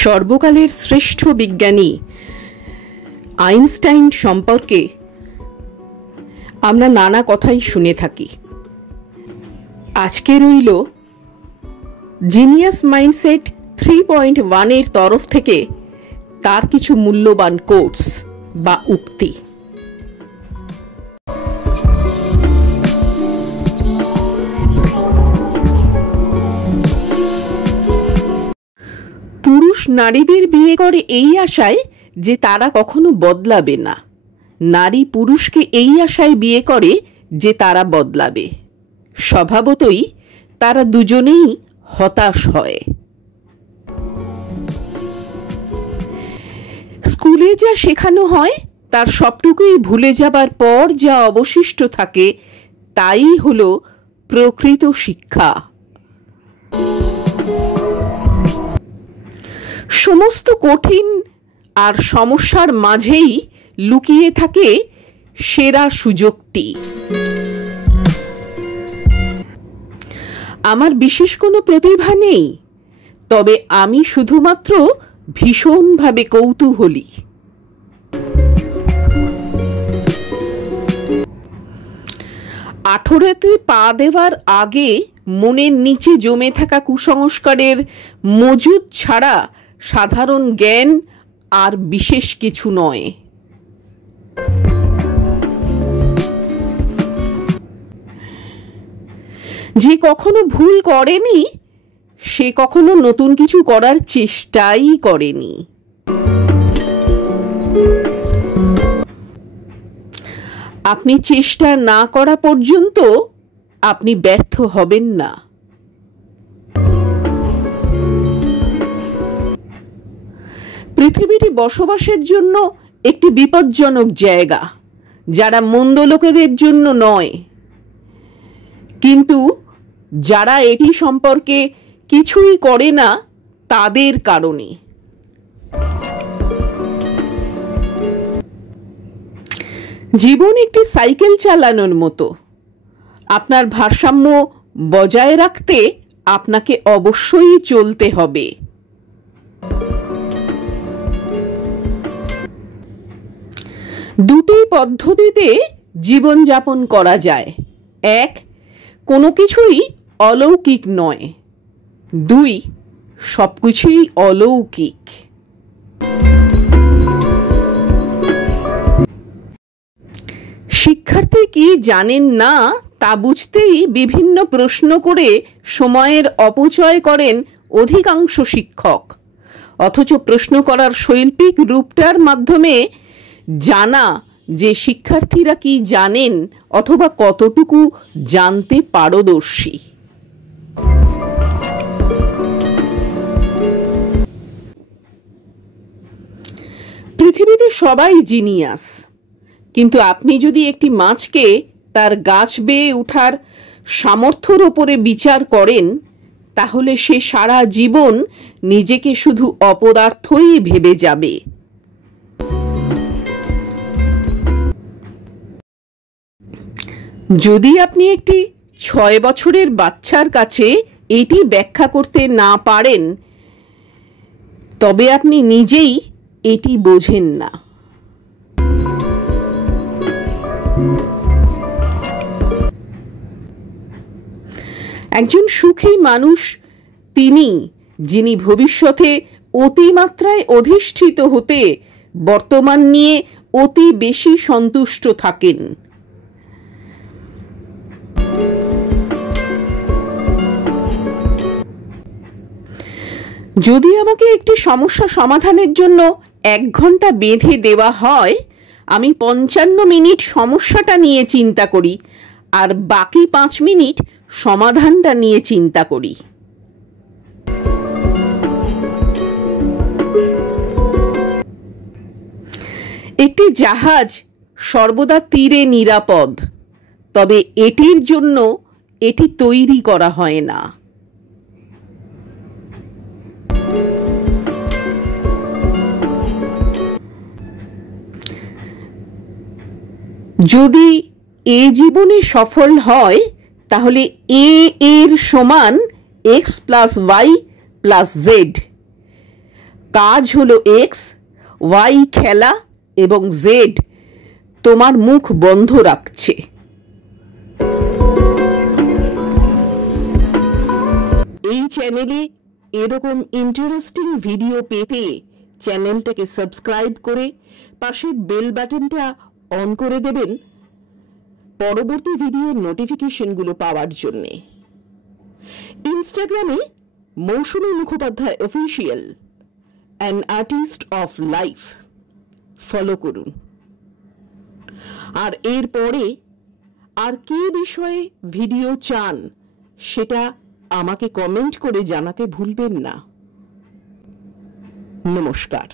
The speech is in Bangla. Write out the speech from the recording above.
সর্বকালের শ্রেষ্ঠ বিজ্ঞানী আইনস্টাইন সম্পর্কে আমরা নানা কথাই শুনে থাকি। আজকে রইল জিনিয়াস মাইন্ডসেট 3.1 এর তরফ থেকে তার কিছু মূল্যবান কোটস বা উক্তি। পুরুষ নারীদের বিয়ে করে এই আশায় যে তারা কখনো বদলাবে না, নারী পুরুষকে এই আশায় বিয়ে করে যে তারা বদলাবে। স্বভাবতই তারা দুজনেই হতাশ হয়। স্কুলে যা শেখানো হয় তার সবটুকুই ভুলে যাবার পর যা অবশিষ্ট থাকে তাই হলো প্রকৃত শিক্ষা। সমস্ত কঠিন আর সমস্যার মাঝেই লুকিয়ে থাকে সেরা সুযোগটি। আমার বিশেষ কোনো প্রতিভা নেই, তবে আমি শুধুমাত্র ভীষণভাবে কৌতূহলী। আঠোরাতে পা দেওয়ার আগে মনের নিচে জমে থাকা কুসংস্কারের মজুদ ছাড়া সাধারণ জ্ঞান আর বিশেষ কিছু নয়। যে কখনো ভুল করেনি সে কখনো নতুন কিছু করার চেষ্টাই করেনি। আপনি চেষ্টা না করা পর্যন্ত আপনি ব্যর্থ হবেন না। পৃথিবীটি বসবাসের জন্য একটি বিপজ্জনক জায়গা, যারা মন্দ লোকেদের জন্য নয়, কিন্তু যারা এটি সম্পর্কে কিছুই করে না তাদের কারণে। জীবন একটি সাইকেল চালানোর মতো। আপনার ভারসাম্য বজায় রাখতে আপনাকে অবশ্যই চলতে হবে। দুটি পদ্ধতিতে জীবনযাপন করা যায়। এক, কোনো কিছুই অলৌকিক নয়। দুই, সবকিছুই অলৌকিক। শিক্ষার্থী কি জানেন না তা বুঝতেই বিভিন্ন প্রশ্ন করে সময়ের অপচয় করেন অধিকাংশ শিক্ষক, অথচ প্রশ্ন করার শৈল্পিক রূপটার মাধ্যমে জানা যে শিক্ষার্থীরা কি জানেন অথবা কতটুকু জানতে পারদর্শী। পৃথিবীতে সবাই জিনিয়াস, কিন্তু আপনি যদি একটি মাছকে তার গাছ বেয়ে ওঠার সামর্থ্যের ওপরে বিচার করেন, তাহলে সে সারা জীবন নিজেকে শুধু অপদার্থই ভেবে যাবে। যদি আপনি একটি 6 বছরের বাচ্চার কাছে এটি ব্যাখ্যা করতে না পারেন, তবে আপনি নিজেই এটি বোঝেন না। একজন সুখী মানুষ তিনি, যিনি ভবিষ্যতে অতিমাত্রায় অধিষ্ঠিত হতে বর্তমান নিয়ে অতি বেশি সন্তুষ্ট থাকেন। যদি আমাকে একটি সমস্যা সমাধানের জন্য 1 ঘন্টা বেঁধে দেওয়া হয়, আমি 55 মিনিট সমস্যাটা নিয়ে চিন্তা করি আর বাকি 5 মিনিট সমাধানটা নিয়ে চিন্তা করি। একটি জাহাজ সর্বদা তীরে নিরাপদ, তবে এটির জন্য এটি তৈরি করা হয় না। যদি এ জীবনে সফল হয় তাহলে এ এর সমান x + y + z, কাজ হলো এক্স, ওয়াই খেলা এবং জেড তোমার মুখ বন্ধ রাখছে। এই চ্যানেলে এরকম ইন্টারেস্টিং ভিডিও পেতে চ্যানেলটাকে সাবস্ক্রাইব করে পাশের বেল বাটনটা অন করে দেবেন পরবর্তী ভিডিওর নোটিফিকেশনগুলো পাওয়ার জন্যে। ইনস্টাগ্রামে Mousumi Mukhopadhyay official an artist of life follow করুন। আর এরপরে আর কি বিষয়ে ভিডিও চান সেটা আমাকে কমেন্ট করে জানাতে ভুলবেন না। নমস্কার।